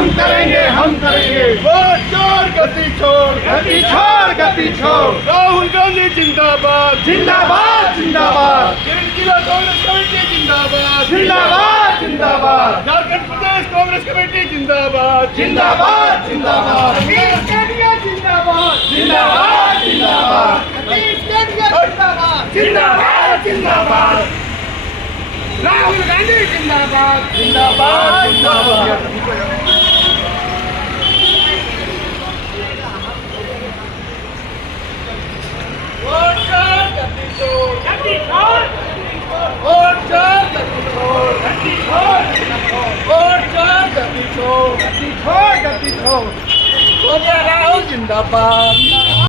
हम करेंगे वोट चोर गति छोड़ राहुल गांधी जिंदाबाद जिंदाबाद जिंदाबाद जिला कांग्रेस कमेटी जिंदाबाद जिंदाबाद झारखंड प्रदेश कांग्रेस कमेटी जिंदाबाद जिंदाबाद जिंदाबाद जिंदाबाद जिंदाबाद जिंदाबाद जिंदाबाद राहुल गांधी जिंदाबाद वोट चोर गति छोड़ वोट चोर गति छोड़ वोट चोर गति छोड़ राहुल जिंदाबाद